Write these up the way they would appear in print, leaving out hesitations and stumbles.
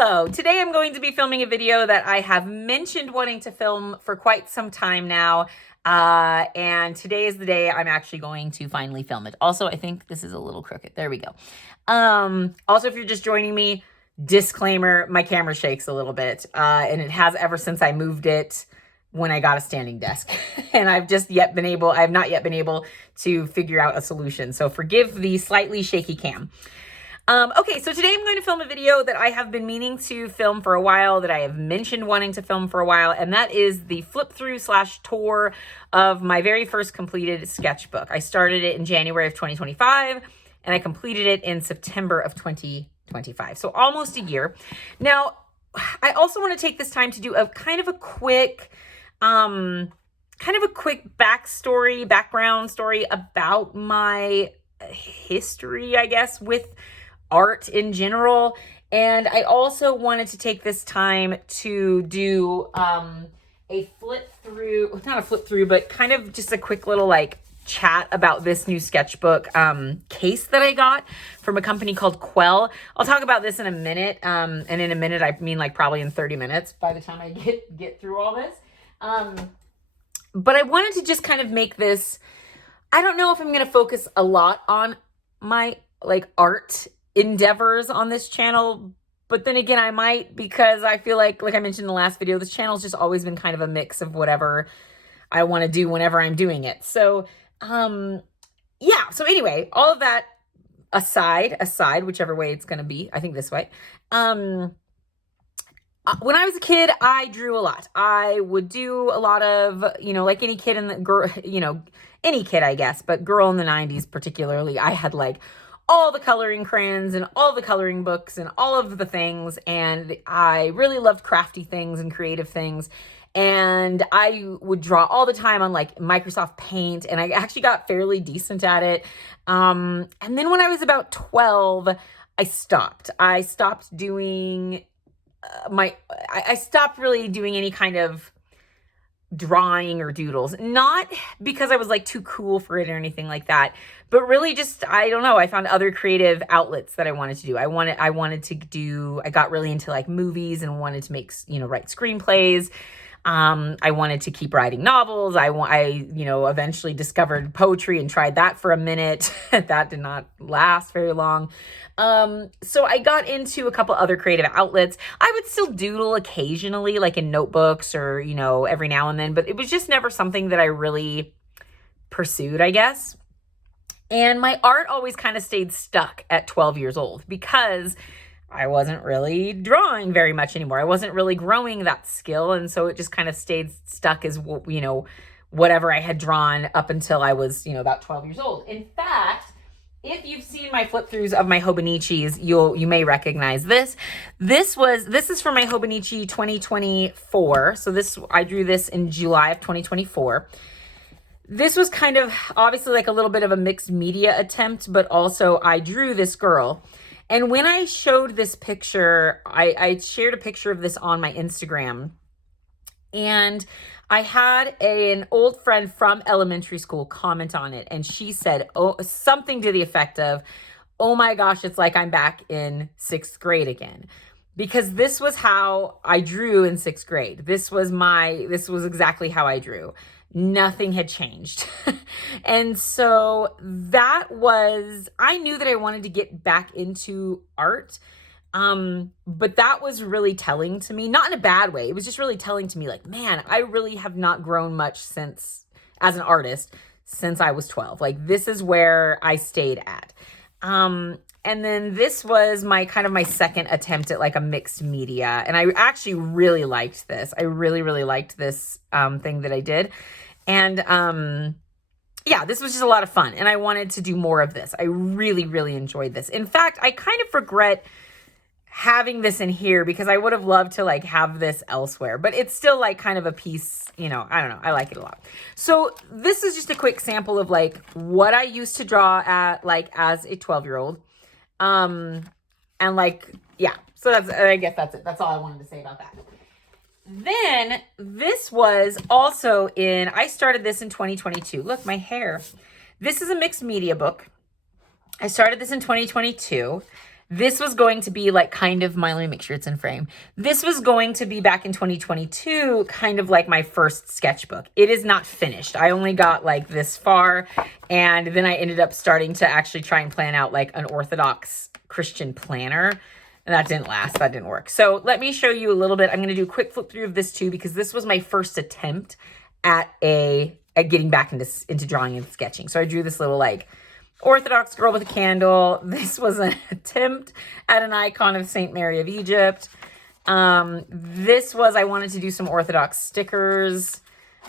Hello, today I'm going to be filming a video that I have mentioned wanting to film for quite some time now. And today is the day I'm actually going to finally film it. Also, I think this is a little crooked. There we go. Also, if you're just joining me, disclaimer, my camera shakes a little bit. And it has ever since I moved it when I got a standing desk. And I have not yet been able to figure out a solution. So forgive the slightly shaky cam. Okay, so today I'm going to film a video that I have been meaning to film for a while, that I have mentioned wanting to film for a while, and that is the flip-through / tour of my very first completed sketchbook. I started it in January of 2025, and I completed it in September of 2025, so almost a year. Now, I also want to take this time to do a kind of a quick background story about my history, I guess, with art in general. And I also wanted to take this time to do a flip through, not a flip through, but kind of just a quick little like chat about this new sketchbook case that I got from a company called Quell. I'll talk about this in a minute. And in a minute, I mean like probably in 30 minutes by the time I get through all this. But I wanted to just kind of make this, I don't know if I'm going to focus a lot on my like art endeavors on this channel, but then again, I might, because I feel like I mentioned in the last video, this channel's just always been kind of a mix of whatever I want to do whenever I'm doing it. So, yeah. So anyway, all of that aside, whichever way it's going to be, I think this way. When I was a kid, I drew a lot. I would do a lot of, like any kid any kid, I guess, but girl in the 90s particularly, I had like all the coloring crayons and all the coloring books and all of the things. And I really loved crafty things and creative things. And I would draw all the time on like Microsoft Paint, and I actually got fairly decent at it. And then when I was about 12, I stopped. I stopped doing I stopped really doing any kind of drawing or doodles, not because I was like too cool for it or anything like that, but really just, I don't know, I found other creative outlets that I wanted to do. I got really into like movies and wanted to make, write screenplays. I wanted to keep writing novels. I eventually discovered poetry and tried that for a minute. That did not last very long. So I got into a couple other creative outlets. I would still doodle occasionally, like in notebooks or, every now and then, but it was just never something that I really pursued, I guess. And my art always kind of stayed stuck at 12 years old because I wasn't really drawing very much anymore. I wasn't really growing that skill. And so it just kind of stayed stuck as, whatever I had drawn up until I was, about 12 years old. In fact, if you've seen my flip-throughs of my Hobonichis, you may recognize this. This is for my Hobonichi 2024. So I drew this in July of 2024. This was kind of obviously like a little bit of a mixed media attempt, but also I drew this girl. And when I showed this picture, I shared a picture of this on my Instagram, and I had an old friend from elementary school comment on it, and she said, something to the effect of, "Oh my gosh, it's like I'm back in 6th grade again." Because this was how I drew in 6th grade. This was exactly how I drew. Nothing had changed. And so I knew that I wanted to get back into art. But that was really telling to me, not in a bad way. It was just really telling to me like, man, I really have not grown much as an artist since I was 12. Like, this is where I stayed at. And then this was my second attempt at like a mixed media. And I actually really liked this. I really, really liked this thing that I did. And yeah, this was just a lot of fun. And I wanted to do more of this. I really, really enjoyed this. In fact, I kind of regret having this in here because I would have loved to like have this elsewhere. But it's still like kind of a piece, I don't know. I like it a lot. So this is just a quick sample of like what I used to draw at like as a 12-year-old. And like, yeah, so I guess that's it. That's all I wanted to say about that. Then this was also I started this in 2022. Look, my hair. This is a mixed media book. I started this in 2022. This was going to be like kind of my, let me make sure it's in frame. This was going to be back in 2022, kind of like my first sketchbook. It is not finished. I only got like this far. And then I ended up starting to actually try and plan out like an Orthodox Christian planner. And that didn't last. That didn't work. So let me show you a little bit. I'm going to do a quick flip through of this too, because this was my first attempt at getting back into drawing and sketching. So I drew this little like Orthodox girl with a candle. This was an attempt at an icon of Saint Mary of Egypt. This was, I wanted to do some Orthodox stickers.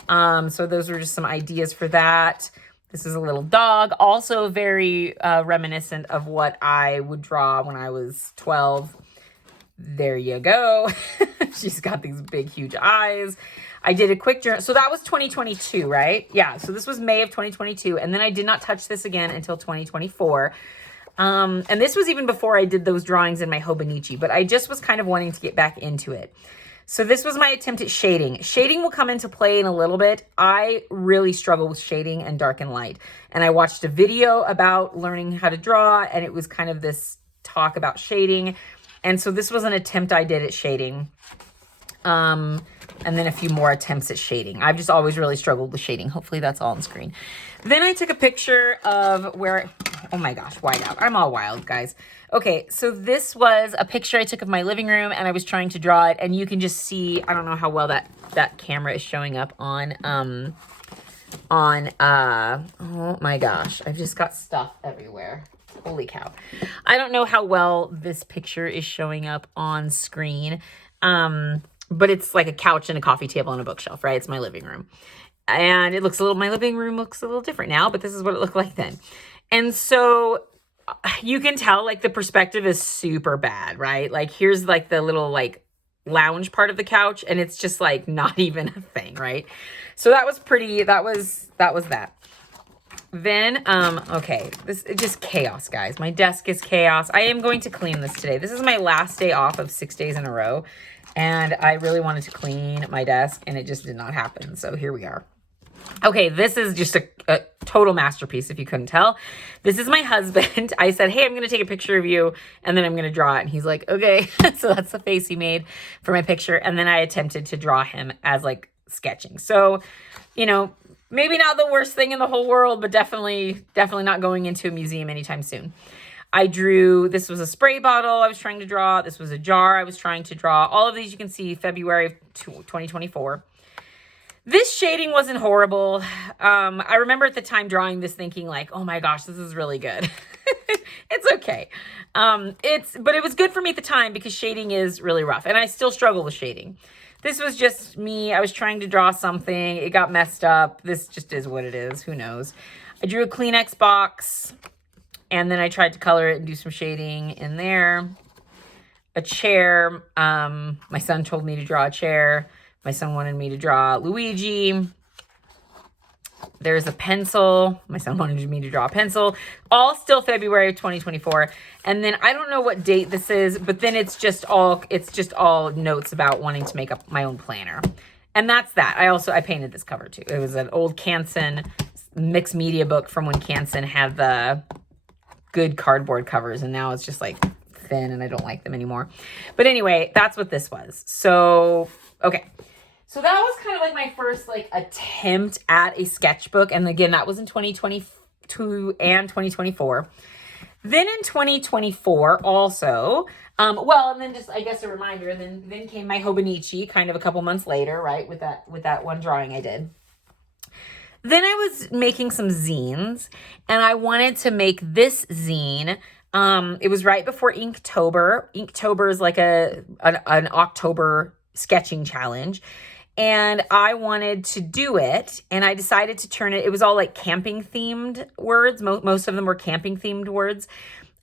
So those were just some ideas for that. This is a little dog, also very reminiscent of what I would draw when I was 12. There you go. She's got these big, huge eyes. I did a quick journal. So that was 2022, right? Yeah. So this was May of 2022. And then I did not touch this again until 2024. And this was even before I did those drawings in my Hobonichi, but I just was kind of wanting to get back into it. So this was my attempt at shading. Shading will come into play in a little bit. I really struggle with shading and dark and light. And I watched a video about learning how to draw, and it was kind of this talk about shading. And so this was an attempt I did at shading. And then a few more attempts at shading. I've just always really struggled with shading. Hopefully that's all on screen. Then I took a picture of where, oh my gosh, wide out. I'm all wild, guys. Okay, so this was a picture I took of my living room, and I was trying to draw it, and you can just see, I don't know how well that camera is showing up on, oh my gosh, I've just got stuff everywhere. Holy cow. I don't know how well this picture is showing up on screen. But it's like a couch and a coffee table and a bookshelf, right? It's my living room. And it looks my living room looks a little different now, but this is what it looked like then. And so you can tell like the perspective is super bad, right? Like here's like the little like lounge part of the couch, and it's just like not even a thing, right? So that was pretty, that was that. Then, okay, this is just chaos, guys. My desk is chaos. I am going to clean this today. This is my last day off of 6 days in a row. And I really wanted to clean my desk, and it just did not happen. So here we are. Okay, this is just a total masterpiece, if you couldn't tell. This is my husband. I said, hey, I'm going to take a picture of you, and then I'm going to draw it. And he's like, okay. So that's the face he made for my picture. And then I attempted to draw him as like sketching. So, you know, maybe not the worst thing in the whole world, but definitely not going into a museum anytime soon. I drew, this was a spray bottle I was trying to draw. This was a jar I was trying to draw. All of these you can see February of 2024. This shading wasn't horrible. I remember at the time drawing this thinking like, oh my gosh, this is really good. It's okay. But it was good for me at the time because shading is really rough, and I still struggle with shading. This was just me. I was trying to draw something. It got messed up. This just is what it is. Who knows? I drew a Kleenex box. And then I tried to color it and do some shading in there. A chair. My son told me to draw a chair. My son wanted me to draw Luigi. There's a pencil. My son wanted me to draw a pencil. All still February of 2024. And then I don't know what date this is, but then it's just all notes about wanting to make up my own planner. And that's that. I painted this cover too. It was an old Canson mixed media book from when Canson had the good cardboard covers, and now it's just like thin and I don't like them anymore. But anyway, that's what this was. So, okay. So that was kind of like my first like attempt at a sketchbook. And again, that was in 2022 and 2024. Then in 2024 also, and then just, I guess a reminder, and then came my Hobonichi kind of a couple months later, right? With that one drawing I did. Then I was making some zines, and I wanted to make this zine. It was right before Inktober. Inktober is like an October sketching challenge. And I wanted to do it, and I decided to turn it. It was all like camping themed words. Most of them were camping themed words,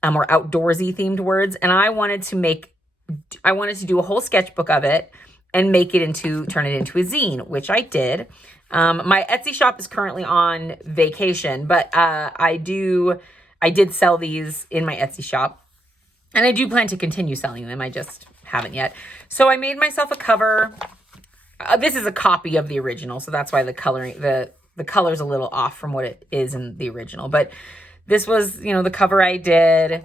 or outdoorsy themed words. And I wanted to do a whole sketchbook of it and turn it into a zine, which I did. My Etsy shop is currently on vacation, but I did sell these in my Etsy shop, and I do plan to continue selling them. I just haven't yet. So I made myself a cover. This is a copy of the original, so that's why the color's a little off from what it is in the original. But this was, you know, the cover I did.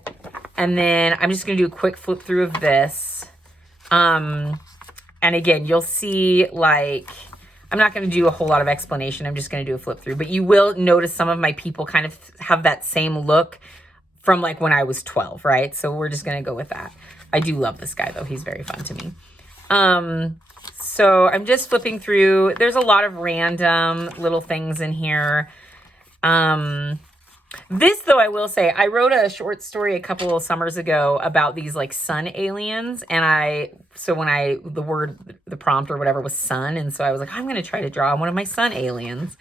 And then I'm just going to do a quick flip through of this. And again, you'll see, like, I'm not going to do a whole lot of explanation. I'm just going to do a flip through. But you will notice some of my people kind of have that same look from like when I was 12, right? So we're just going to go with that. I do love this guy, though. He's very fun to me. So I'm just flipping through. There's a lot of random little things in here. This, though, I will say, I wrote a short story a couple of summers ago about these like sun aliens. And the prompt or whatever was sun. And so I was like, I'm going to try to draw one of my sun aliens.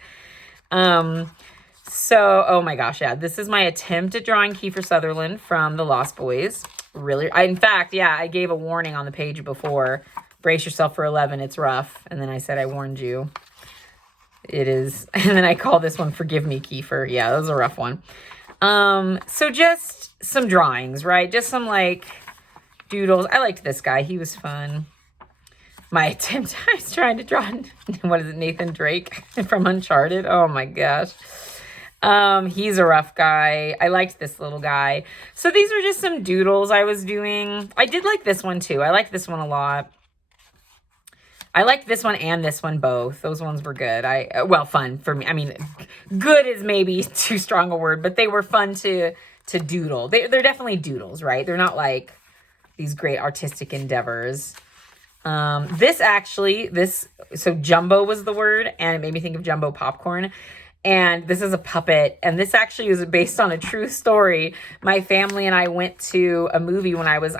So, oh my gosh, yeah, this is my attempt at drawing Kiefer Sutherland from The Lost Boys. Really, in fact, yeah, I gave a warning on the page before. Brace yourself for 11, it's rough. And then I said, I warned you. It is. And then I call this one Forgive Me, Kiefer. Yeah, that was a rough one. So just some drawings, right? Just some like doodles. I liked this guy. He was fun. My attempt, I was trying to draw, what is it, Nathan Drake from Uncharted? Oh my gosh. He's a rough guy. I liked this little guy. So these were just some doodles I was doing. I did like this one too. I like this one a lot. I liked this one and this one both. Those ones were good. Well, fun for me. I mean, good is maybe too strong a word, but they were fun to doodle. They're definitely doodles, right? They're not like these great artistic endeavors. So jumbo was the word, and it made me think of jumbo popcorn. And this is a puppet, and this actually is based on a true story. My family and I went to a movie when I was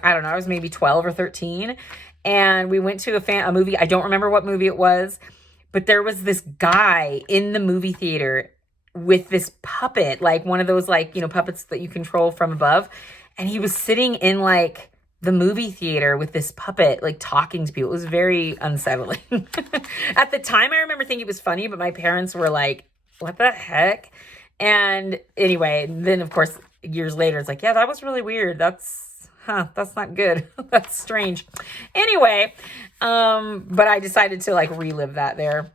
maybe 12 or 13. And we went to a movie. I don't remember what movie it was, but there was this guy in the movie theater with this puppet, like one of those, like, you know, puppets that you control from above. And he was sitting in like the movie theater with this puppet, like talking to people. It was very unsettling. At the time, I remember thinking it was funny, but my parents were like, what the heck? And anyway, then of course, years later, it's like, yeah, that was really weird. That's not good. That's strange. Anyway, but I decided to like relive that there.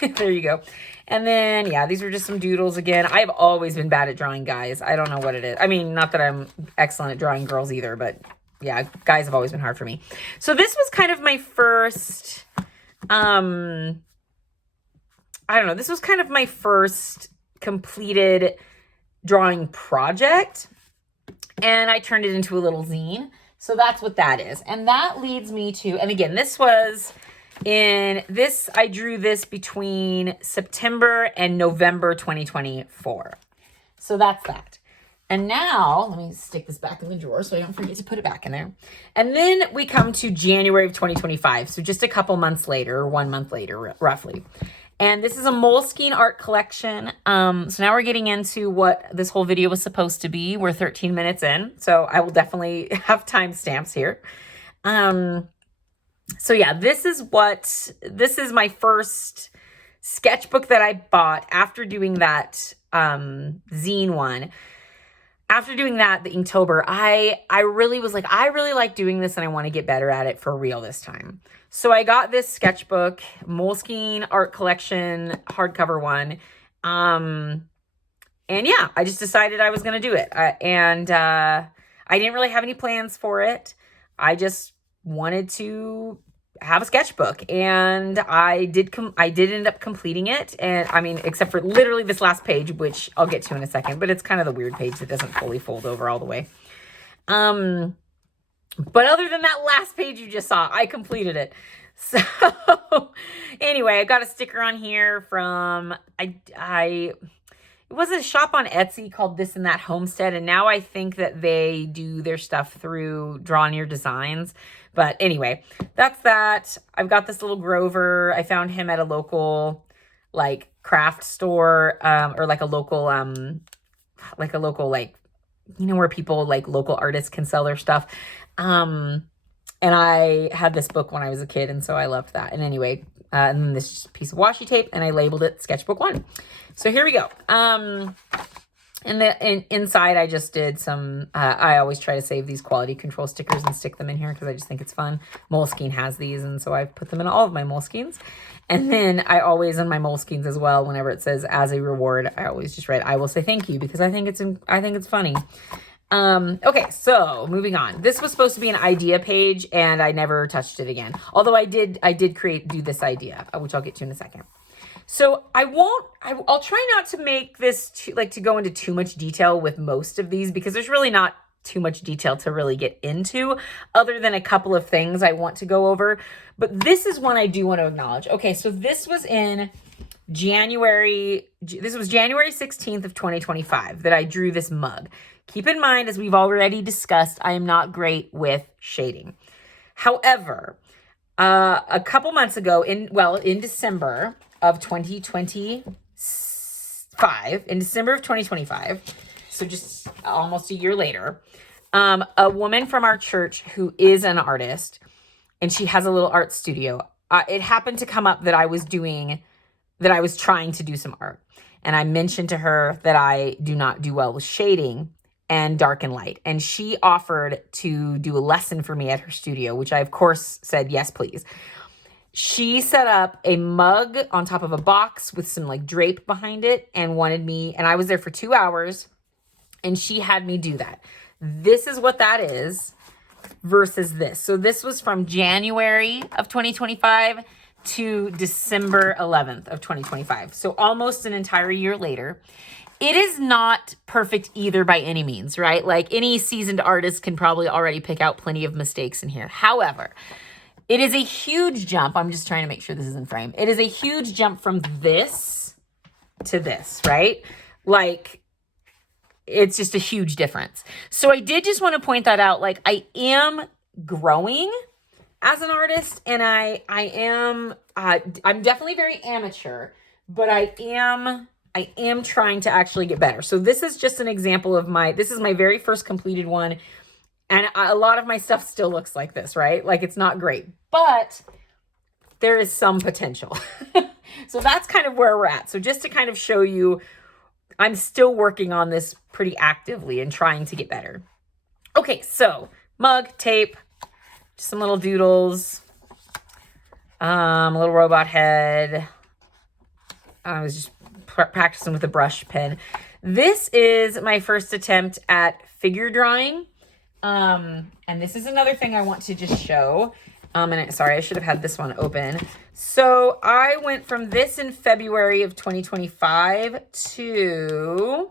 There you go. And then, yeah, these were just some doodles again. I've always been bad at drawing guys. I don't know what it is. I mean, not that I'm excellent at drawing girls either, but yeah, guys have always been hard for me. So this was kind of my first, this was kind of my first completed drawing project. And I turned it into a little zine. So that's what that is. And that leads me to, and again, I drew this between September and November 2024. So that's that. And now, let me stick this back in the drawer so I don't forget to put it back in there. And then we come to January of 2025. So just a couple months later, or 1 month later, roughly. And this is a Moleskine art collection. So now we're getting into what this whole video was supposed to be. We're 13 minutes in, so I will definitely have timestamps here. So yeah, this is my first sketchbook that I bought after doing that zine one. After doing that, the Inktober, I really was like, I really like doing this and I want to get better at it for real this time. So I got this sketchbook, Moleskine Art Collection, hardcover one. And yeah, I just decided I was going to do it. I didn't really have any plans for it. I just wanted to have a sketchbook, and I did end up completing it. And I mean, except for literally this last page, which I'll get to in a second, but it's kind of the weird page that doesn't fully fold over all the way. But other than that last page you just saw, I completed it. So anyway, I got a sticker on here from, it was a shop on Etsy called This and That Homestead. And now I think that they do their stuff through Draw Near Designs. But anyway, that's that. I've got this little Grover. I found him at a local like craft store, or like a local, you know, where people like local artists can sell their stuff. And I had this book when I was a kid, and so I loved that. And anyway, and then this piece of washi tape, and I labeled it Sketchbook 1. So here we go. And inside, I just did some, I always try to save these quality control stickers and stick them in here because I just think it's fun. Moleskine has these, and so I've put them in all of my Moleskines. And then I always, in my Moleskines as well, whenever it says as a reward, I always just write, I will say thank you, because I think it's funny. Okay, so moving on. This was supposed to be an idea page, and I never touched it again. Although I did do this idea, which I'll get to in a second. So I'll try not to make this to go into too much detail with most of these, because there's really not too much detail to really get into, other than a couple of things I want to go over. But this is one I do want to acknowledge. Okay, so this was in January 16th of 2025 that I drew this mug. Keep in mind, as we've already discussed, I am not great with shading. However, a couple months ago, in December of 2025, so just almost a year later, a woman from our church who is an artist, and she has a little art studio. It happened to come up that I was trying to do some art. And I mentioned to her that I do not do well with shading and dark and light. And she offered to do a lesson for me at her studio, which I, of course, said, yes, please. She set up a mug on top of a box with some drape behind it and wanted me, and I was there for 2 hours, and she had me do that. This is what that is versus this. So this was from January of 2025 to December 11th of 2025. So almost an entire year later. It is not perfect either by any means, right? Any seasoned artist can probably already pick out plenty of mistakes in here. However, it is a huge jump. I'm just trying to make sure this is in frame. It is a huge jump from this to this, right? It's just a huge difference. So I did just want to point that out. I am growing as an artist, and I'm definitely very amateur, but I am trying to actually get better. So this is just an example of this is my very first completed one. And a lot of my stuff still looks like this, right? It's not great, but there is some potential. So that's kind of where we're at. So just to kind of show you, I'm still working on this pretty actively and trying to get better. Okay, so mug, tape, just some little doodles, a little robot head. I was just practicing with a brush pen. This is my first attempt at figure drawing. And this is another thing I want to just show. Sorry, I should have had this one open. So I went from this in February of 2025 to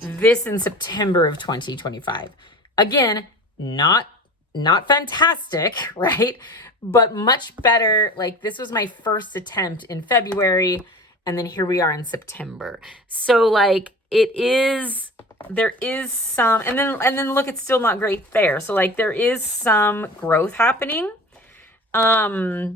this in September of 2025. Again, not fantastic, right? But much better. This was my first attempt in February, and then here we are in September. So there is some, and then look, it's still not great there. So there is some growth happening. Yeah,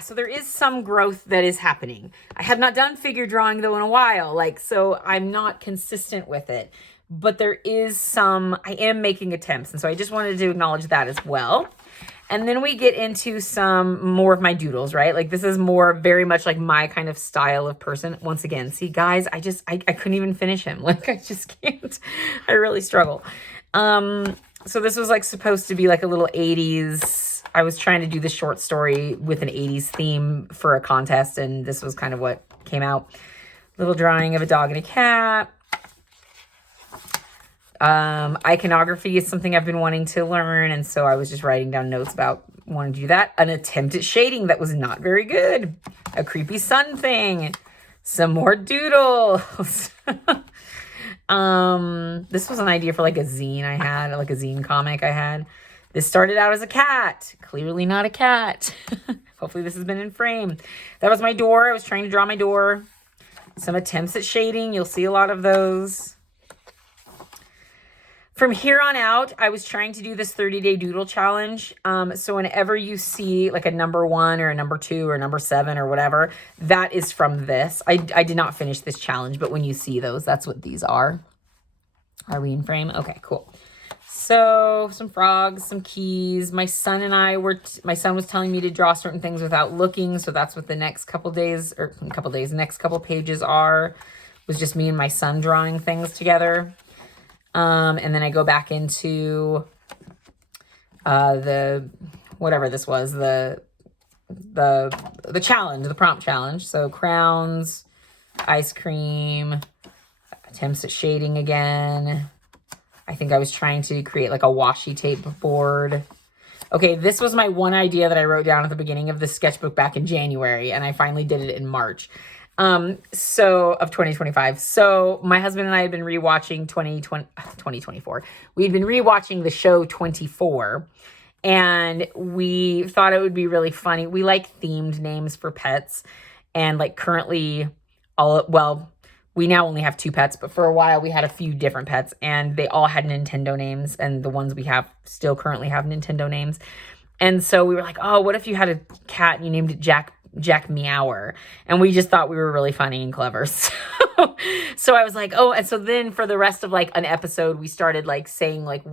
so there is some growth that is happening. I have not done figure drawing though in a while, so I'm not consistent with it, but there is some, I am making attempts. And so I just wanted to acknowledge that as well. And then we get into some more of my doodles, right? This is very much my kind of style of person. Once again, see guys, I couldn't even finish him. I just can't, I really struggle. So this was supposed to be a little 80s. I was trying to do the short story with an 80s theme for a contest, and this was kind of what came out. Little drawing of a dog and a cat. Iconography is something I've been wanting to learn, and so I was just writing down notes about wanting to do that. An attempt at shading that was not very good. A creepy sun thing. Some more doodles. This was an idea for a zine I had, a zine comic I had. This started out as a cat. Clearly not a cat. Hopefully this has been in frame. That was my door. I was trying to draw my door. Some attempts at shading. You'll see a lot of those. From here on out, I was trying to do this 30-day doodle challenge. So whenever you see a number 1 or a number 2 or number 7 or whatever, that is from this. I did not finish this challenge, but when you see those, that's what these are. Are we in frame? Okay, cool. So some frogs, some keys. My son and I were, my son was telling me to draw certain things without looking. So that's what the next couple days, next couple pages are, was just me and my son drawing things together. And then I go back into the, whatever this was, the challenge, the prompt challenge. So crowns, ice cream, attempts at shading again. I think I was trying to create like a washi tape board. Okay, this was my one idea that I wrote down at the beginning of the sketchbook back in January, and I finally did it in March. So of 2025. So my husband and I had been rewatching 2024. We'd been rewatching the show 24, and we thought it would be really funny. We like themed names for pets, and like currently we now only have 2 pets, but for a while we had a few different pets, and they all had Nintendo names, and the ones we have still currently have Nintendo names. And so we were like, oh, what if you had a cat and you named it Jack Meower? And we just thought we were really funny and clever. So I was like, oh, and so then for the rest of like an episode, we started like saying like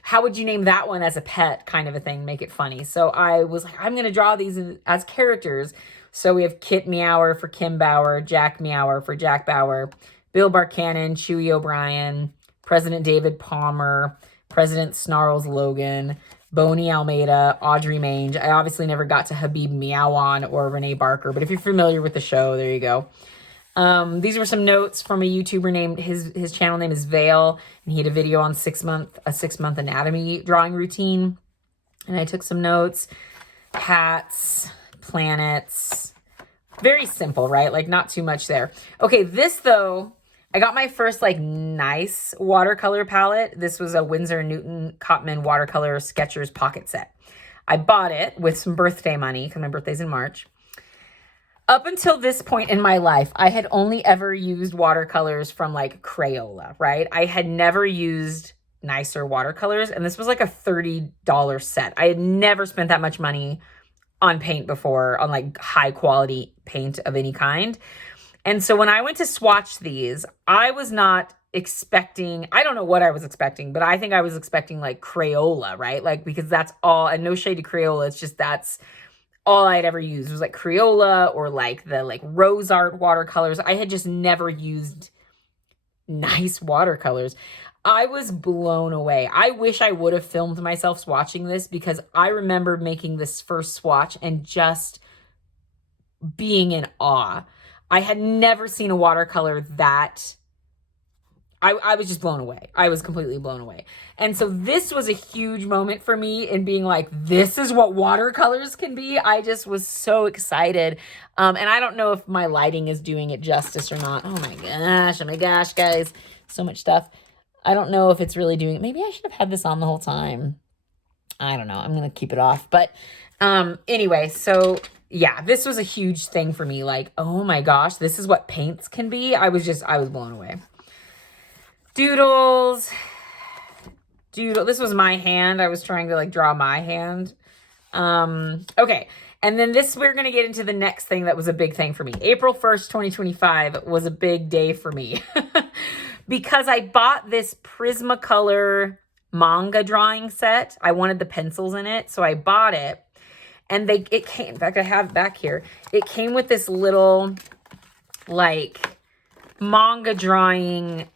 how would you name that one as a pet kind of a thing, make it funny. So I was like, I'm going to draw these as characters. So we have Kit Meower for Kim Bauer, Jack Meower for Jack Bauer, Bill Barkannon, Chewy O'Brien, President David Palmer, President Snarls Logan, Boney Almeida, Audrey Mange. I obviously never got to Habib Meowan or Renee Barker, but if you're familiar with the show, there you go. These were some notes from a YouTuber named, his channel name is Vale, and he had a video on a 6-month anatomy drawing routine. And I took some notes. Hats, planets, very simple, right? Like not too much there. Okay, this though, I got my first like nice watercolor palette. This was a Winsor Newton Cotman watercolor Skechers pocket set. I bought it with some birthday money because my birthday's in March. Up until this point in my life, I had only ever used watercolors from like Crayola, right? I had never used nicer watercolors, and this was like a $30 set. I had never spent that much money on paint before, on like high quality paint of any kind. And so when I went to swatch these, I was not expecting, I don't know what I was expecting, but I think I was expecting like Crayola, right? Like, because that's all, and no shade to Crayola, it's just that's all I'd ever used was like Crayola or like the like Rose Art watercolors. I had just never used nice watercolors. I was blown away. I wish I would have filmed myself swatching this, because I remember making this first swatch and just being in awe. I had never seen a watercolor that I was just blown away. I was completely blown away. And so this was a huge moment for me in being like, this is what watercolors can be. I just was so excited. And I don't know if my lighting is doing it justice or not. Oh my gosh, guys. So much stuff. I don't know if it's really doing it. Maybe I should have had this on the whole time. I don't know. I'm going to keep it off. But anyway, so yeah, this was a huge thing for me. Like, oh my gosh, this is what paints can be. I was blown away. Doodles. This was my hand. I was trying to like draw my hand. Okay. And then we're going to get into the next thing that was a big thing for me. April 1st, 2025 was a big day for me because I bought this Prismacolor manga drawing set. I wanted the pencils in it, so I bought it. And it came, in fact, I have it back here. It came with this little like manga drawing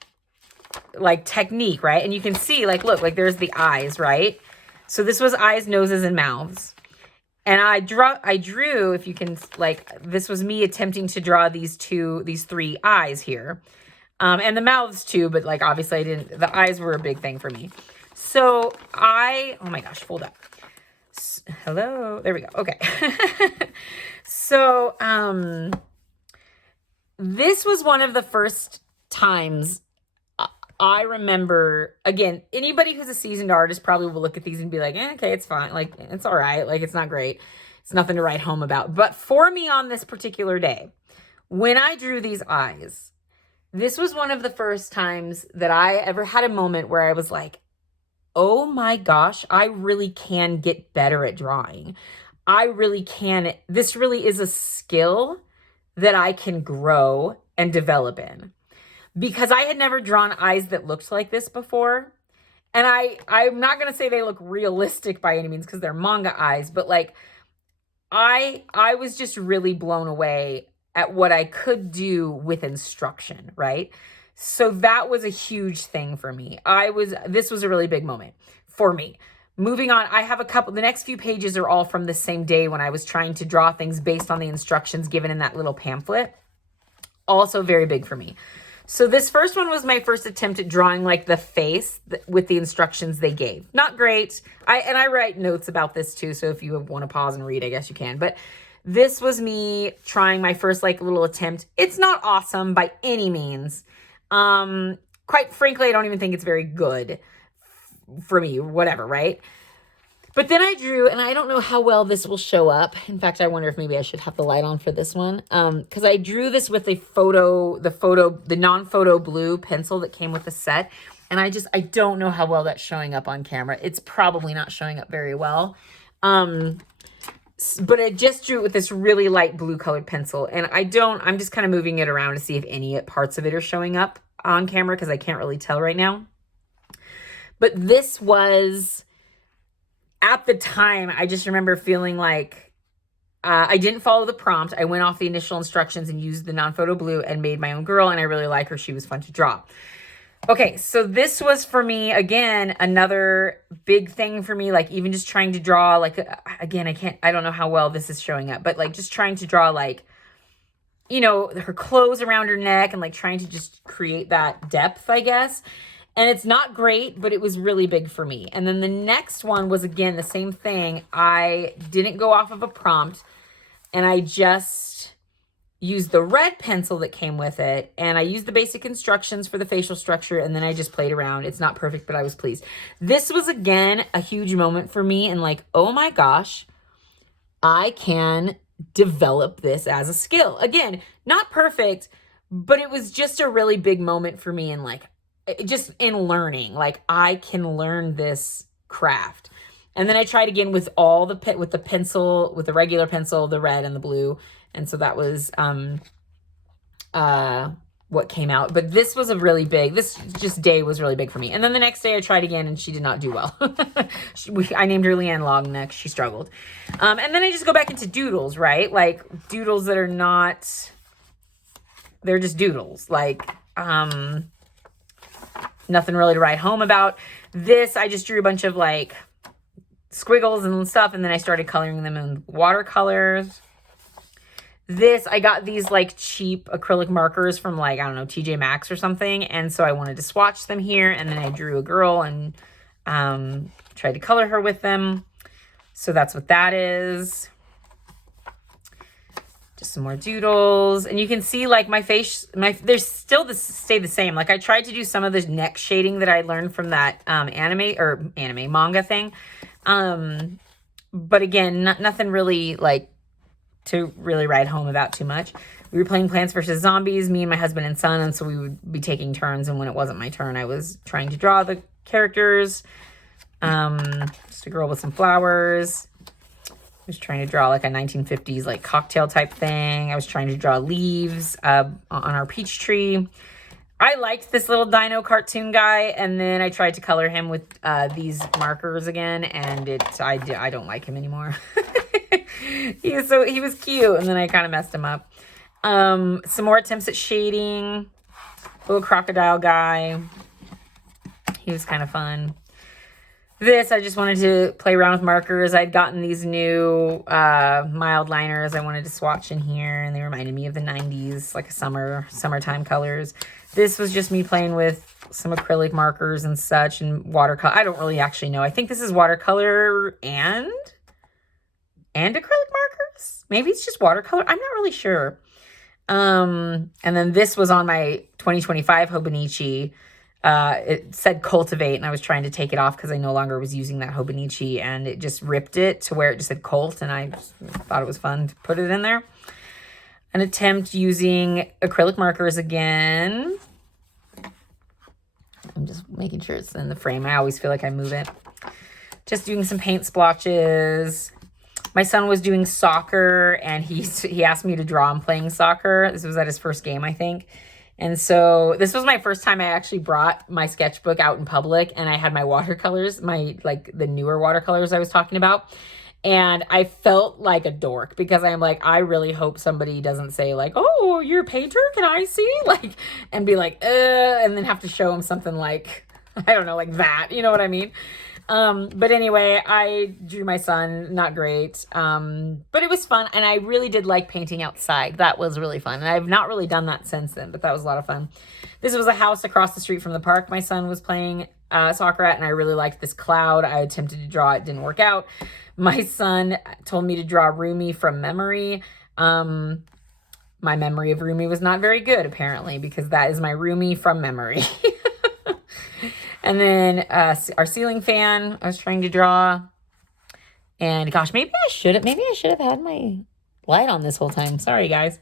like technique, right? And you can see like, look, like there's the eyes, right? So this was eyes, noses, and mouths. And I drew, if you can, like, this was me attempting to draw these 3 eyes here. And the mouths too, but like, obviously I didn't, the eyes were a big thing for me. So oh my gosh, hold up. Hello, there we go. Okay. So, this was one of the first times I remember, again, anybody who's a seasoned artist probably will look at these and be like, okay, it's fine. Like, it's all right. Like, it's not great. It's nothing to write home about. But for me on this particular day, when I drew these eyes, this was one of the first times that I ever had a moment where I was like, oh my gosh, I really can get better at drawing. I really can. This really is a skill that I can grow and develop in. Because I had never drawn eyes that looked like this before. And I'm not going to say they look realistic by any means because they're manga eyes, but like I was just really blown away at what I could do with instruction, right? So that was a huge thing for me. This was a really big moment for me. Moving on, I have the next few pages are all from the same day when I was trying to draw things based on the instructions given in that little pamphlet. Also very big for me. So this first one was my first attempt at drawing like the face with the instructions they gave. Not great. I write notes about this too, so if you want to pause and read, I guess you can. But this was me trying my first like little attempt. It's not awesome by any means. Quite frankly, I don't even think it's very good for me, whatever, right? But then I drew, and I don't know how well this will show up. In fact, I wonder if maybe I should have the light on for this one. Because I drew this with the non-photo blue pencil that came with the set. And I don't know how well that's showing up on camera. It's probably not showing up very well. But I just drew it with this really light blue colored pencil. And I'm just kind of moving it around to see if any parts of it are showing up on camera because I can't really tell right now. But this was, at the time, I just remember feeling like I didn't follow the prompt. I went off the initial instructions and used the non-photo blue and made my own girl. And I really like her. She was fun to draw. Okay, so this was for me, again, another big thing for me, like even just trying to draw, like, again, I don't know how well this is showing up, but like just trying to draw like, you know, her clothes around her neck and like trying to just create that depth, I guess. And it's not great, but it was really big for me. And then the next one was, again, the same thing. I didn't go off of a prompt, and I just used the red pencil that came with it, and I used the basic instructions for the facial structure, and then I just played around. It's not perfect, but I was pleased. This was, again, a huge moment for me, and like, oh my gosh, I can develop this as a skill. Again, not perfect, but it was just a really big moment for me, and like, just in learning, like I can learn this craft. And then I tried again with with the pencil, with the regular pencil, the red and the blue. And so that was what came out. But this was this day was really big for me. And then the next day I tried again and she did not do well. I named her Leanne Longneck. She struggled. And then I just go back into doodles, right? Like doodles that are not, they're just doodles. Like, nothing really to write home about. This, I just drew a bunch of like squiggles and stuff, and then I started coloring them in watercolors. This, I got these like cheap acrylic markers from like, I don't know, TJ Maxx or something, and so I wanted to swatch them here, and then I drew a girl and tried to color her with them. So that's what that is. Just some more doodles, and you can see like my face, they're still stay the same. Like I tried to do some of the neck shading that I learned from that manga thing, but again, nothing really like to really write home about too much. We were playing Plants vs. Zombies, me and my husband and son, and so we would be taking turns, and when it wasn't my turn, I was trying to draw the characters. Just a girl with some flowers. I was trying to draw like a 1950s like cocktail type thing. I was trying to draw leaves on our peach tree. I liked this little dino cartoon guy, and then I tried to color him with these markers again, and I don't like him anymore. He was cute, and then I kind of messed him up. Some more attempts at shading. Little crocodile guy. He was kind of fun. This, I just wanted to play around with markers. I'd gotten these new mild liners I wanted to swatch in here, and they reminded me of the 90s, like a summertime colors. This was just me playing with some acrylic markers and such, and watercolor. I don't really actually know. I think this is watercolor and acrylic markers. Maybe it's just watercolor. I'm not really sure. And then this was on my 2025 Hobonichi. It said cultivate, and I was trying to take it off because I no longer was using that Hobonichi, and it just ripped it to where it just said cult, and I just thought it was fun to put it in there. An attempt using acrylic markers again. I'm just making sure it's in the frame. I always feel like I move it. Just doing some paint splotches. My son was doing soccer, and he asked me to draw him playing soccer. This was at his first game, I think. And so this was my first time I actually brought my sketchbook out in public, and I had my watercolors, the newer watercolors I was talking about. And I felt like a dork because I'm like, I really hope somebody doesn't say like, oh, you're a painter? Can I see? Like, and be like, and then have to show them something like, I don't know, like that. You know what I mean? But anyway, I drew my son, not great. But it was fun. And I really did like painting outside. That was really fun. And I've not really done that since then, but that was a lot of fun. This was a house across the street from the park my son was playing soccer at, and I really liked this cloud. I attempted to draw it, didn't work out. My son told me to draw Rumi from memory. My memory of Rumi was not very good, apparently, because that is my Rumi from memory. And then our ceiling fan I was trying to draw. And gosh, maybe I should have had my light on this whole time. Sorry, guys.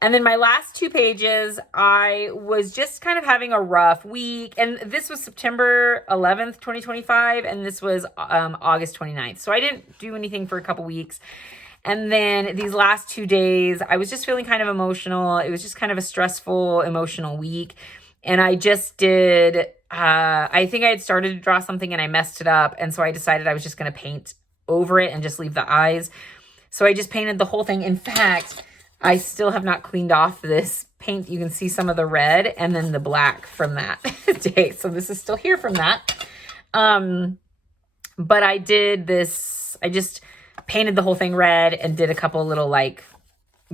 And then my last 2 pages, I was just kind of having a rough week. And this was September 11th, 2025. And this was August 29th. So I didn't do anything for a couple weeks. And then these last 2 days, I was just feeling kind of emotional. It was just kind of a stressful, emotional week. And I just did, I think I had started to draw something and I messed it up. And so I decided I was just going to paint over it and just leave the eyes. So I just painted the whole thing. In fact, I still have not cleaned off this paint. You can see some of the red and then the black from that day. So this is still here from that. But I did this, I just painted the whole thing red and did a couple little like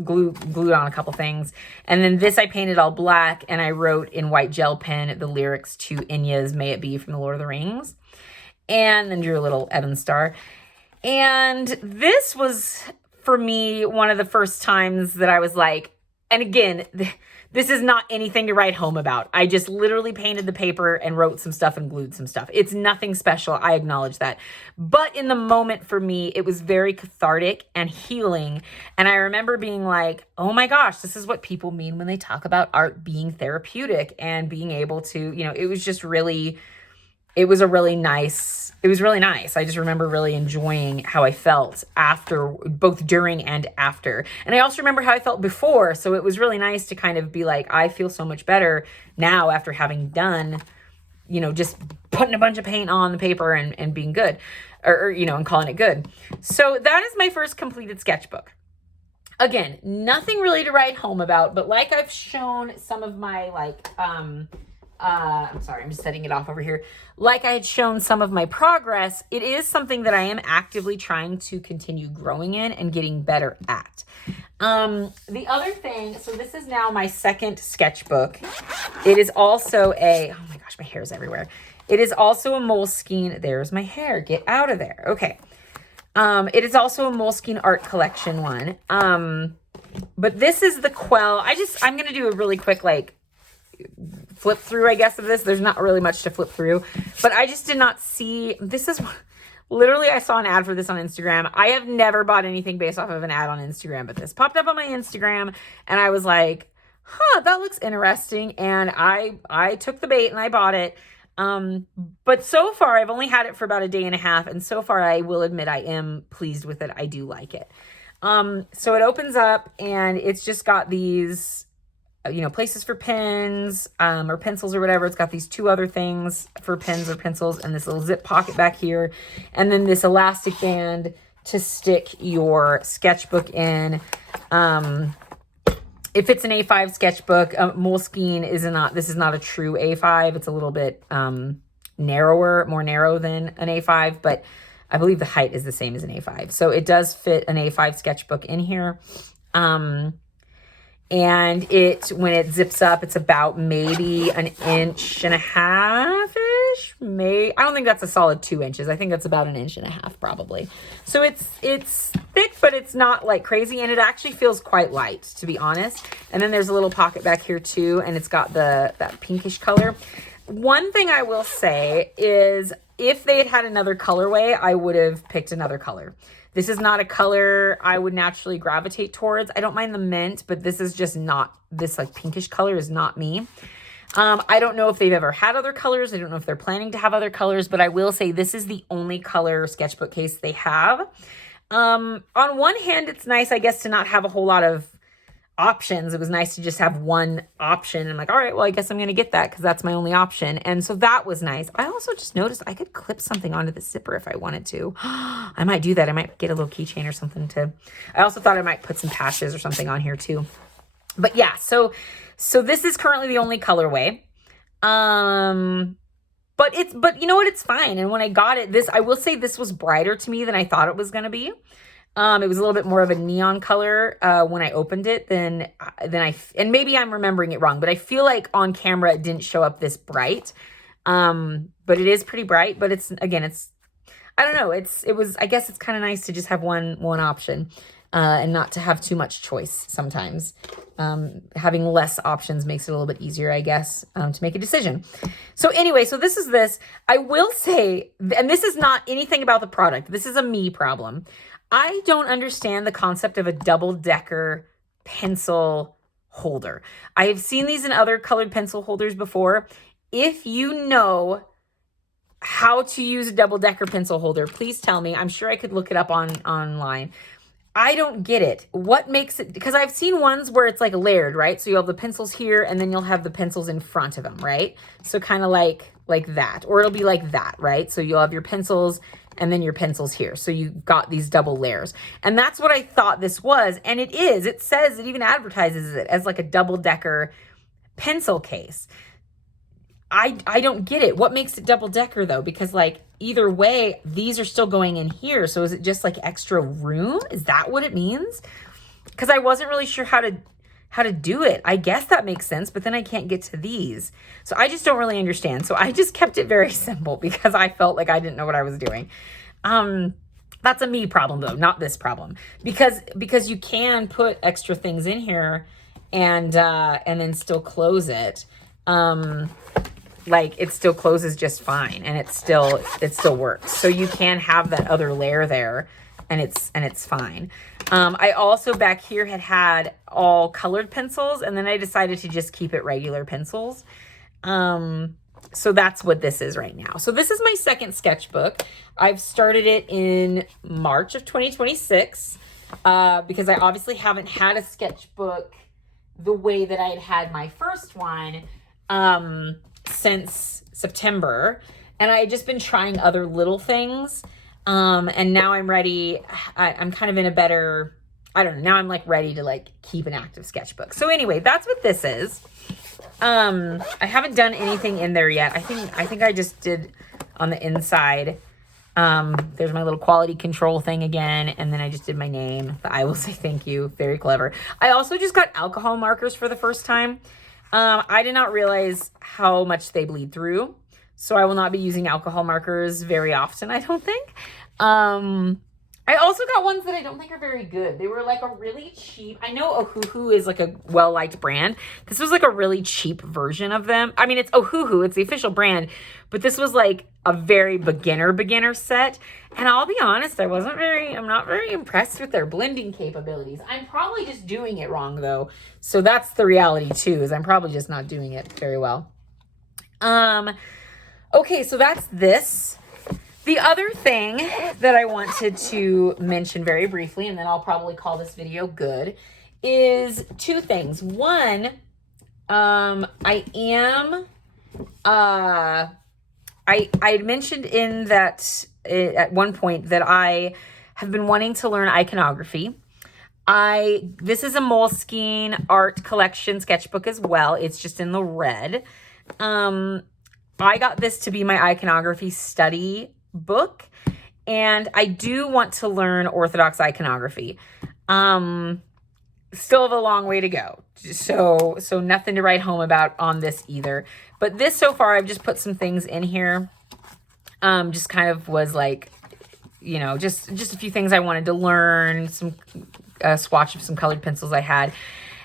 glued on a couple things. And then this I painted all black, and I wrote in white gel pen the lyrics to Enya's May It Be from the Lord of the Rings. And then drew a little Evan star. And this was, for me, one of the first times that I was like, and again, this is not anything to write home about. I just literally painted the paper and wrote some stuff and glued some stuff. It's nothing special. I acknowledge that. But in the moment for me, it was very cathartic and healing. And I remember being like, oh my gosh, this is what people mean when they talk about art being therapeutic and being able to, it was just really, it was really nice. I just remember really enjoying how I felt after, both during and after. And I also remember how I felt before. So it was really nice to kind of be like, I feel so much better now after having done, just putting a bunch of paint on the paper and being good or and calling it good. So that is my first completed sketchbook. Again, nothing really to write home about, but like I've shown some of my I'm sorry, I'm just setting it off over here. Like I had shown some of my progress, it is something that I am actively trying to continue growing in and getting better at. The other thing, so this is now my second sketchbook. It is also oh my gosh, my hair is everywhere. It is also a Moleskine. There's my hair. Get out of there. Okay. It is also a Moleskine art collection one. But this is the Quell. I'm going to do a really quick, flip through, I guess, of this. There's not really much to flip through, but I just did not see, this is literally, I saw an ad for this on Instagram. I have never bought anything based off of an ad on Instagram, but this popped up on my Instagram and I was like, that looks interesting. And I took the bait and I bought it. But so far I've only had it for about a day and a half. And so far I will admit I am pleased with it. I do like it. So it opens up and it's just got these, places for pens, or pencils or whatever. It's got these 2 other things for pens or pencils and this little zip pocket back here. And then this elastic band to stick your sketchbook in. If it's an A5 sketchbook, Moleskine this is not a true A5. It's a little bit, more narrow than an A5, but I believe the height is the same as an A5. So it does fit an A5 sketchbook in here. And when it zips up, it's about maybe 1.5 inches. I don't think that's a solid 2 inches. I think that's about 1.5 inches probably. So it's thick, but it's not like crazy. And it actually feels quite light, to be honest. And then there's a little pocket back here too. And it's got that pinkish color. One thing I will say is if they had another colorway, I would have picked another color. This is not a color I would naturally gravitate towards. I don't mind the mint, but this is just not, this pinkish color is not me. I don't know if they've ever had other colors. I don't know if they're planning to have other colors, but I will say this is the only color sketchbook case they have. On one hand, it's nice, I guess, to not have a whole lot of options. It was nice to just have one option. I'm like, all right, well, I guess I'm going to get that because that's my only option. And so that was nice. I also just noticed I could clip something onto the zipper if I wanted to. I might do that. I might get a little keychain or something to, I also thought I might put some patches or something on here too. But yeah, so this is currently the only colorway. But you know what? It's fine. And when I got it, I will say this was brighter to me than I thought it was going to be. It was a little bit more of a neon color when I opened it than and maybe I'm remembering it wrong, but I feel like on camera it didn't show up this bright. But it is pretty bright, but I don't know. I guess it's kind of nice to just have one option, and not to have too much choice sometimes. Having less options makes it a little bit easier, I guess, to make a decision. So anyway, so this is this. I will say, and this is not anything about the product. This is a me problem. I don't understand the concept of a double-decker pencil holder. I have seen these in other colored pencil holders before. If you know how to use a double-decker pencil holder, please tell me. I'm sure I could look it up online. I don't get it. What makes it, because I've seen ones where it's like layered, right? So you'll have the pencils here and then you'll have the pencils in front of them, right? So kind of like that, or it'll be like that, right? So you'll have your pencils and then your pencils here. So you got these double layers. And that's what I thought this was. And it is. It says, it even advertises it as like a double-decker pencil case. I don't get it. What makes it double-decker though? Because like either way, these are still going in here. So is it just like extra room? Is that what it means? Because I wasn't really sure how to do it. I guess that makes sense, but then I can't get to these. So I just don't really understand. So I just kept it very simple because I felt like I didn't know what I was doing. That's a me problem though, not this problem. Because you can put extra things in here and then still close it. Like it still closes just fine and it still works. So you can have that other layer there and it's fine. I also back here had all colored pencils and then I decided to just keep it regular pencils. So that's what this is right now. So this is my second sketchbook. I've started it in March of 2026 because I obviously haven't had a sketchbook the way that I had my first one since September. And I had just been trying other little things. And now I'm ready. I'm kind of in a better, I don't know. Now I'm like ready to like keep an active sketchbook. So anyway, that's what this is. I haven't done anything in there yet. I think I just did on the inside. There's my little quality control thing again. And then I just did my name. I will say thank you. Very clever. I also just got alcohol markers for the first time. I did not realize how much they bleed through. So I will not be using alcohol markers very often, I don't think. I also got ones that I don't think are very good. They were like a really cheap, I know Ohuhu is like a well-liked brand. This was like a really cheap version of them. I mean, it's Ohuhu, it's the official brand, but this was like a very beginner set. And I'll be honest, I'm not very impressed with their blending capabilities. I'm probably just doing it wrong though. So that's the reality too, is I'm probably just not doing it very well. Okay, so that's this. The other thing that I wanted to mention very briefly, and then I'll probably call this video good, is two things. One, I mentioned in that at one point that I have been wanting to learn iconography. This is a Moleskine art collection sketchbook as well. It's just in the red. I got this to be my iconography study book, and I do want to learn orthodox iconography. Still have a long way to go, so nothing to write home about on this either. But this so far, I've just put some things in here. Just kind of was like, you know, just a few things I wanted to learn, some swatch of some colored pencils I had,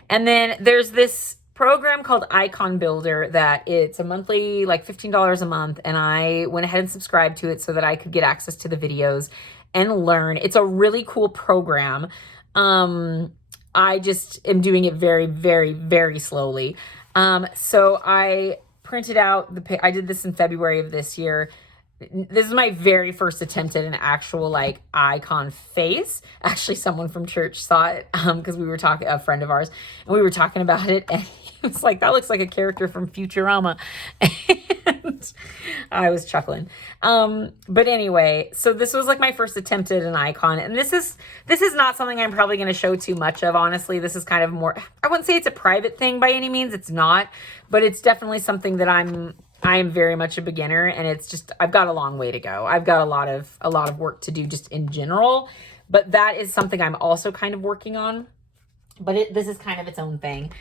and then there's this program called Icon Builder that it's a monthly, like $15 a month. And I went ahead and subscribed to it so that I could get access to the videos and learn. It's a really cool program. I just am doing it very, very, very slowly. So I printed out I did this in February of this year. this is my very first attempt at an actual like icon face. Actually, someone from church saw it because we were talking, a friend of ours, and we were talking about it, and he was like, that looks like a character from Futurama. And I was chuckling. But anyway, so this was like my first attempt at an icon, and this is not something I'm probably going to show too much of, honestly. This is kind of more, I wouldn't say it's a private thing by any means, it's not, but it's definitely something that I am very much a beginner, and it's just, I've got a long way to go. I've got a lot of work to do just in general, but that is something I'm also kind of working on, but this is kind of its own thing.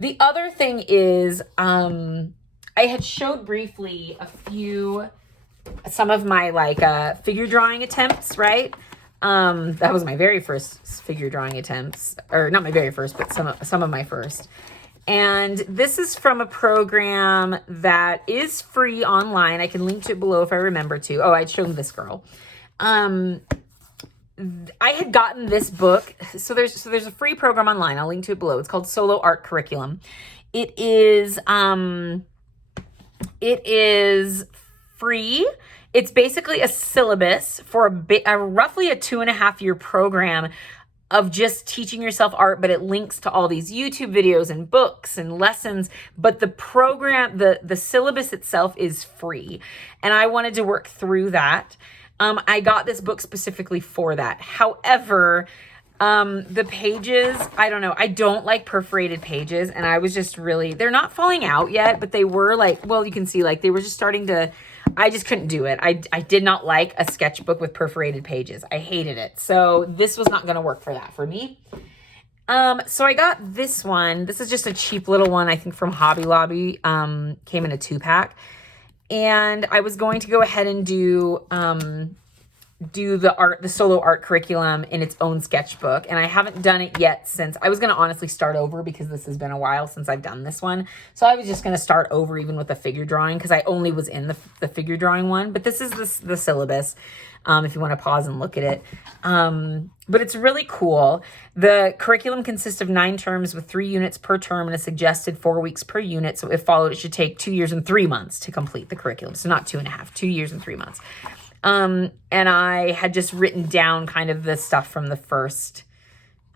The other thing is, I had showed briefly some of my like figure drawing attempts, right? That was my very first figure drawing attempts, or not my very first, but some of my first. And this is from a program that is free online. I can link to it below if I remember to. Oh, I'd shown this girl. I had gotten this book. So there's a free program online. I'll link to it below. It's called Solo Art Curriculum. It is free. It's basically a syllabus for roughly a 2.5-year program of just teaching yourself art, but it links to all these YouTube videos and books and lessons. But the program, the syllabus itself is free. And I wanted to work through that. I got this book specifically for that. However, the pages, I don't know. I don't like perforated pages. And I was just really, they're not falling out yet, but they were like, well, you can see like they were just starting to, I just couldn't do it. I did not like a sketchbook with perforated pages. I hated it. So this was not going to work for that for me. So I got this one. This is just a cheap little one, I think from Hobby Lobby. Came in a 2-pack. And I was going to go ahead and do the solo art curriculum in its own sketchbook. And I haven't done it yet since I was going to honestly start over because this has been a while since I've done this one. So I was just going to start over even with the figure drawing because I only was in the figure drawing one. But this is the syllabus if you want to pause and look at it. But it's really cool. The curriculum consists of 9 terms with 3 units per term and a suggested 4 weeks per unit. So if followed, it should take 2 years and 3 months to complete the curriculum. So not 2.5, 2 years and 3 months. And I had just written down kind of the stuff from the first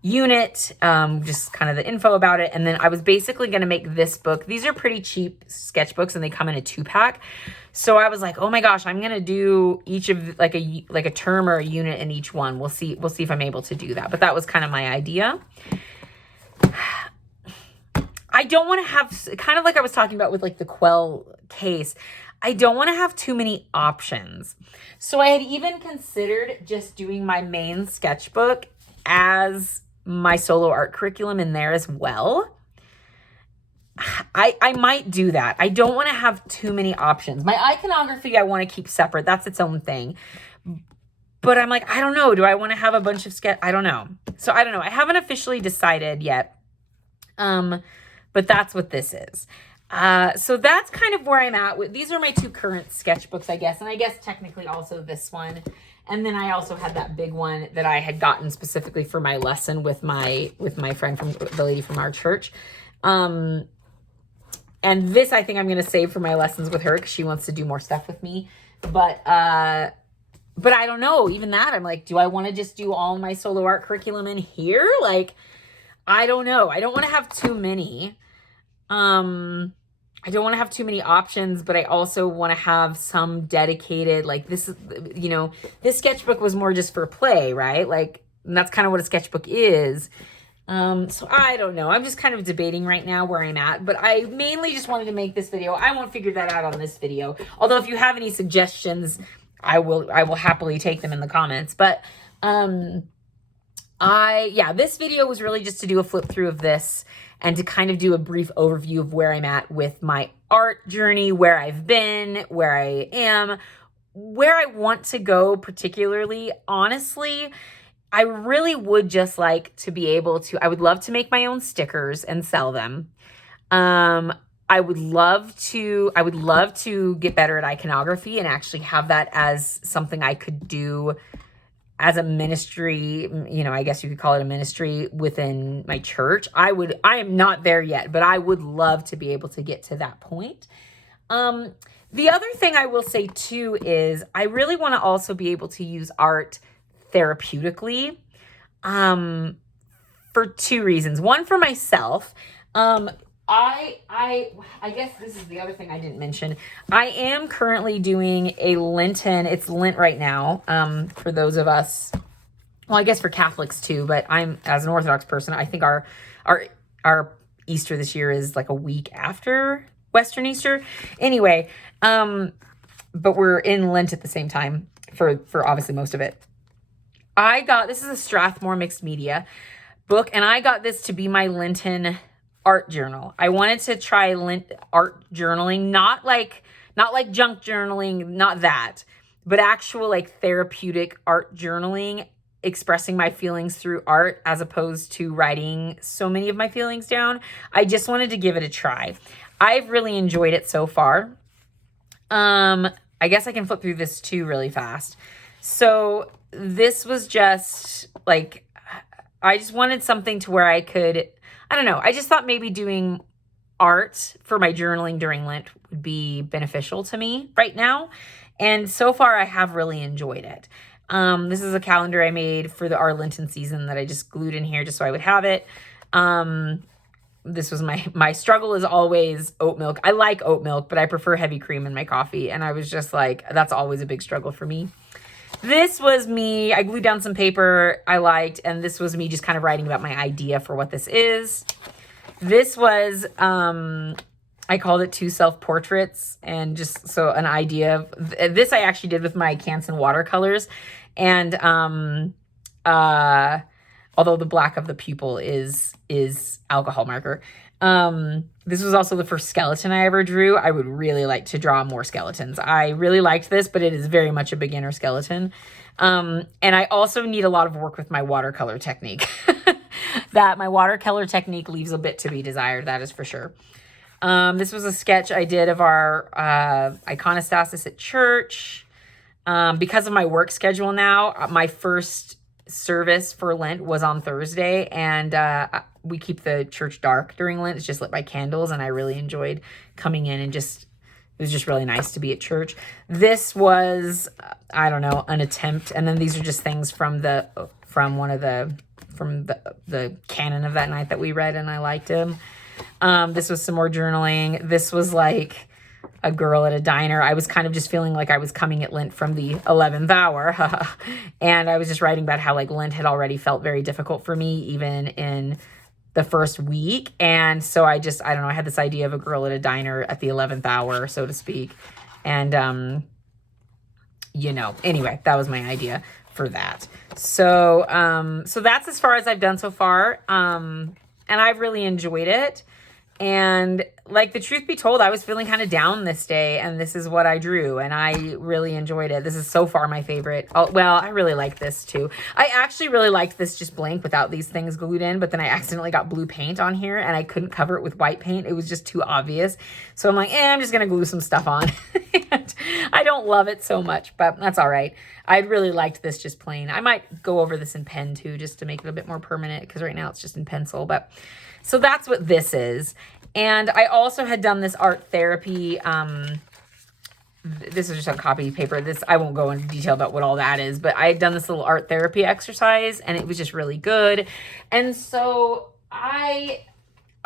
unit, just kind of the info about it. And then I was basically going to make this book. These are pretty cheap sketchbooks and they come in a 2-pack. So I was like, oh my gosh, I'm going to do each of like a term or a unit in each one. We'll see if I'm able to do that. But that was kind of my idea. I don't want to have, kind of like I was talking about with like the Quell case, I don't want to have too many options. So I had even considered just doing my main sketchbook as my solo art curriculum in there as well. I might do that. I don't want to have too many options. My iconography, I want to keep separate. That's its own thing. But I'm like, I don't know. Do I want to have a bunch of I don't know. So I don't know. I haven't officially decided yet. But that's what this is. So that's kind of where I'm at with, these are my 2 current sketchbooks, I guess. And I guess technically also this one. And then I also had that big one that I had gotten specifically for my lesson with my friend from the lady from our church. And this, I think I'm going to save for my lessons with her because she wants to do more stuff with me. But I don't know, even that, I'm like, do I want to just do all my solo art curriculum in here? Like, I don't know. I don't want to have too many. I don't want to have too many options, but I also want to have some dedicated, like this is, you know, this sketchbook was more just for play, right? Like, and that's kind of what a sketchbook is. So I don't know. I'm just kind of debating right now where I'm at, but I mainly just wanted to make this video. I won't figure that out on this video. Although if you have any suggestions, I will happily take them in the comments. But, this video was really just to do a flip through of this and to kind of do a brief overview of where I'm at with my art journey, where I've been, where I am, where I want to go particularly. Honestly, I really would just like to be able to, I would love to make my own stickers and sell them. I would love to get better at iconography and actually have that as something I could do as a ministry, you know, I guess you could call it a ministry within my church. I am not there yet, but I would love to be able to get to that point. The other thing I will say too is I really want to also be able to use art therapeutically, for two reasons. One, for myself. I guess this is the other thing I didn't mention. I am currently doing a Lenten. It's Lent right now. For those of us, well, I guess for Catholics too, but I'm, as an Orthodox person, I think our Easter this year is like a week after Western Easter. Anyway, but we're in Lent at the same time for obviously most of it. This is a Strathmore mixed media book, and I got this to be my Lenten art journal. I wanted to try art journaling, not like junk journaling, not that, but actual like therapeutic art journaling, expressing my feelings through art as opposed to writing so many of my feelings down. I just wanted to give it a try. I've really enjoyed it so far. I guess I can flip through this too really fast. So this was just like, I just wanted something to where I could, I don't know. I just thought maybe doing art for my journaling during Lent would be beneficial to me right now. And so far I have really enjoyed it. This is a calendar I made for our Lenten season that I just glued in here just so I would have it. This was my struggle is always oat milk. I like oat milk, but I prefer heavy cream in my coffee. And I was just like, that's always a big struggle for me. This was me. I glued down some paper I liked, and this was me just kind of writing about my idea for what this is. This was, I called it 2 self-portraits, and just so an idea of this I actually did with my Canson watercolors. And although the black of the pupil is alcohol marker. This was also the first skeleton I ever drew. I would really like to draw more skeletons. I really liked this, but it is very much a beginner skeleton. And I also need a lot of work with my watercolor technique. That my watercolor technique leaves a bit to be desired, that is for sure. This was a sketch I did of our iconostasis at church. Because of my work schedule now, my first service for Lent was on Thursday, and we keep the church dark during Lent. It's just lit by candles, and I really enjoyed coming in and it was just really nice to be at church. This was, I don't know, an attempt, and then these are just things from the canon of that night that we read, and I liked them. This was some more journaling. This was like a girl at a diner. I was kind of just feeling like I was coming at Lent from the 11th hour. And I was just writing about how like Lent had already felt very difficult for me, even in the first week. And so I don't know, I had this idea of a girl at a diner at the 11th hour, so to speak. And, anyway, that was my idea for that. So, so that's as far as I've done so far. And I've really enjoyed it. And like, the truth be told, I was feeling kind of down this day, and this is what I drew, and I really enjoyed it. This is so far my favorite. Oh, well, I really like this too. I actually really liked this just blank without these things glued in, but then I accidentally got blue paint on here, and I couldn't cover it with white paint. It was just too obvious. So I'm like, I'm just going to glue some stuff on. And I don't love it so much, but that's all right. I really liked this just plain. I might go over this in pen too, just to make it a bit more permanent, because right now it's just in pencil. But so that's what this is. And I also had done this art therapy. This is just on copy paper. I won't go into detail about what all that is, but I had done this little art therapy exercise, and it was just really good. And so I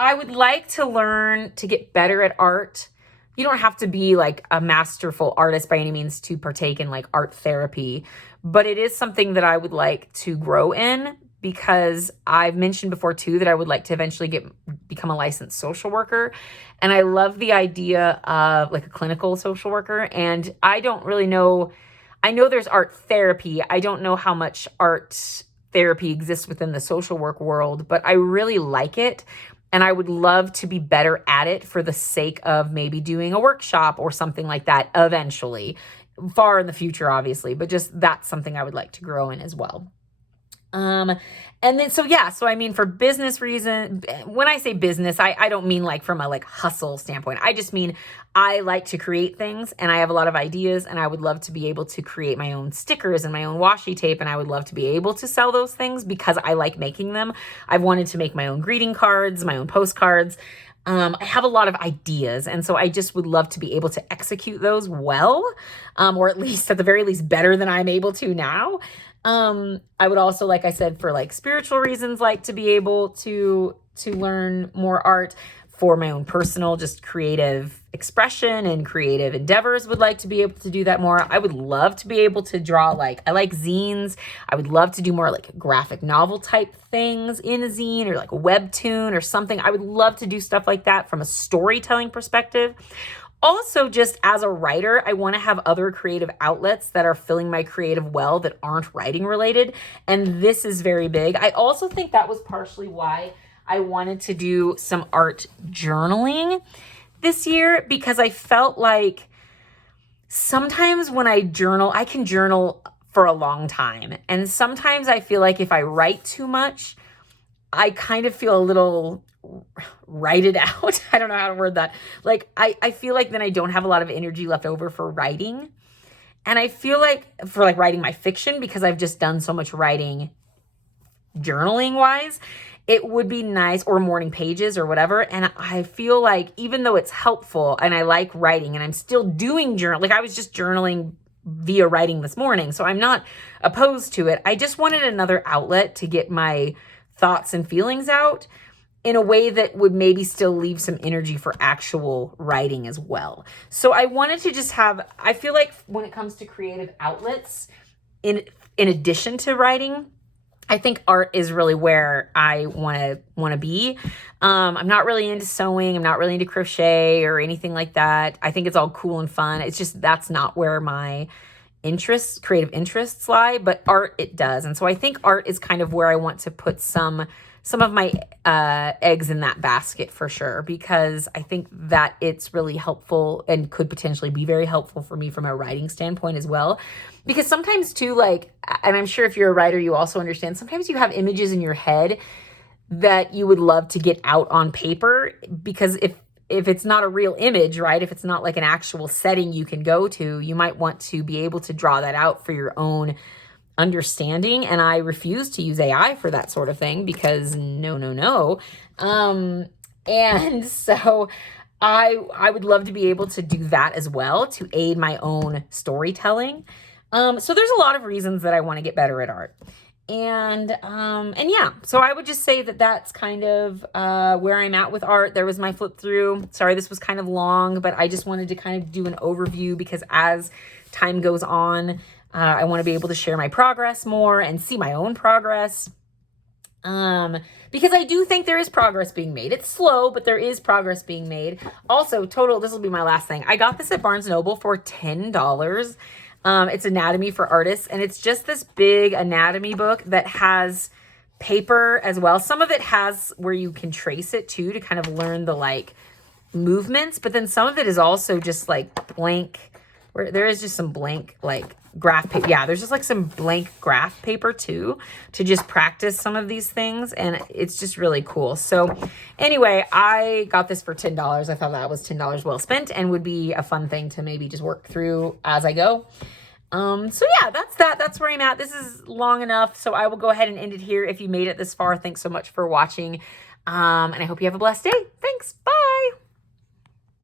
would like to learn to get better at art. You don't have to be like a masterful artist by any means to partake in like art therapy, but it is something that I would like to grow in, because I've mentioned before too that I would like to eventually become a licensed social worker. And I love the idea of like a clinical social worker. And I don't really know, I know there's art therapy. I don't know how much art therapy exists within the social work world, but I really like it. And I would love to be better at it for the sake of maybe doing a workshop or something like that eventually, far in the future, obviously, but just that's something I would like to grow in as well. And then, so I mean, for business reason, when I say business, I don't mean like from a like hustle standpoint. I just mean I like to create things, and I have a lot of ideas, and I would love to be able to create my own stickers and my own washi tape. And I would love to be able to sell those things because I like making them. I've wanted to make my own greeting cards, my own postcards. I have a lot of ideas, and so I just would love to be able to execute those well, or at least at the very least better than I'm able to now. I would also, like I said, for like spiritual reasons, like to be able to learn more art. For my own personal, just creative expression and creative endeavors, would like to be able to do that more. I would love to be able to draw, like, I like zines. I would love to do more like graphic novel type things in a zine, or like a webtoon or something. I would love to do stuff like that from a storytelling perspective. Also, just as a writer, I want to have other creative outlets that are filling my creative well that aren't writing related. And this is very big. I also think that was partially why I wanted to do some art journaling this year, because I felt like sometimes when I journal, I can journal for a long time. And sometimes I feel like if I write too much, I kind of feel a little write it out. I don't know how to word that. Like, I feel like then I don't have a lot of energy left over for writing. And I feel like for like writing my fiction, because I've just done so much writing journaling wise, it would be nice, or morning pages or whatever. And I feel like even though it's helpful and I like writing, and I'm still doing journal, like I was just journaling via writing this morning, so I'm not opposed to it. I just wanted another outlet to get my thoughts and feelings out in a way that would maybe still leave some energy for actual writing as well. So I wanted to just have, I feel like when it comes to creative outlets, in addition to writing, I think art is really where I want to be. I'm not really into sewing. I'm not really into crochet or anything like that. I think it's all cool and fun. It's just that's not where my creative interests lie, but art, it does. And so I think art is kind of where I want to put some of my eggs in that basket for sure, because I think that it's really helpful and could potentially be very helpful for me from a writing standpoint as well. Because sometimes too, like, and I'm sure if you're a writer, you also understand, sometimes you have images in your head that you would love to get out on paper, because if it's not a real image, right? If it's not like an actual setting you can go to, you might want to be able to draw that out for your own understanding. And I refuse to use AI for that sort of thing, because no. And so I would love to be able to do that as well, to aid my own storytelling. So there's a lot of reasons that I want to get better at art. And yeah, so I would just say that that's kind of where I'm at with art. There was my flip through. Sorry, this was kind of long, but I just wanted to kind of do an overview, because as time goes on, I want to be able to share my progress more and see my own progress. Because I do think there is progress being made. It's slow, but there is progress being made. Also, this will be my last thing. I got this at Barnes & Noble for $10. It's Anatomy for Artists, and it's just this big anatomy book that has paper as well. Some of it has where you can trace it too, to kind of learn the like movements, but then some of it is also just like blank, where there is just some blank like graph paper. Yeah, there's just like some blank graph paper too, to just practice some of these things, and it's just really cool. So anyway, I got this for $10. I thought that was $10 well spent, and would be a fun thing to maybe just work through as I go. So yeah, that's where I'm at. This is long enough, so I will go ahead and end it here. If you made it this far, thanks so much for watching. And I hope you have a blessed day. Thanks. Bye.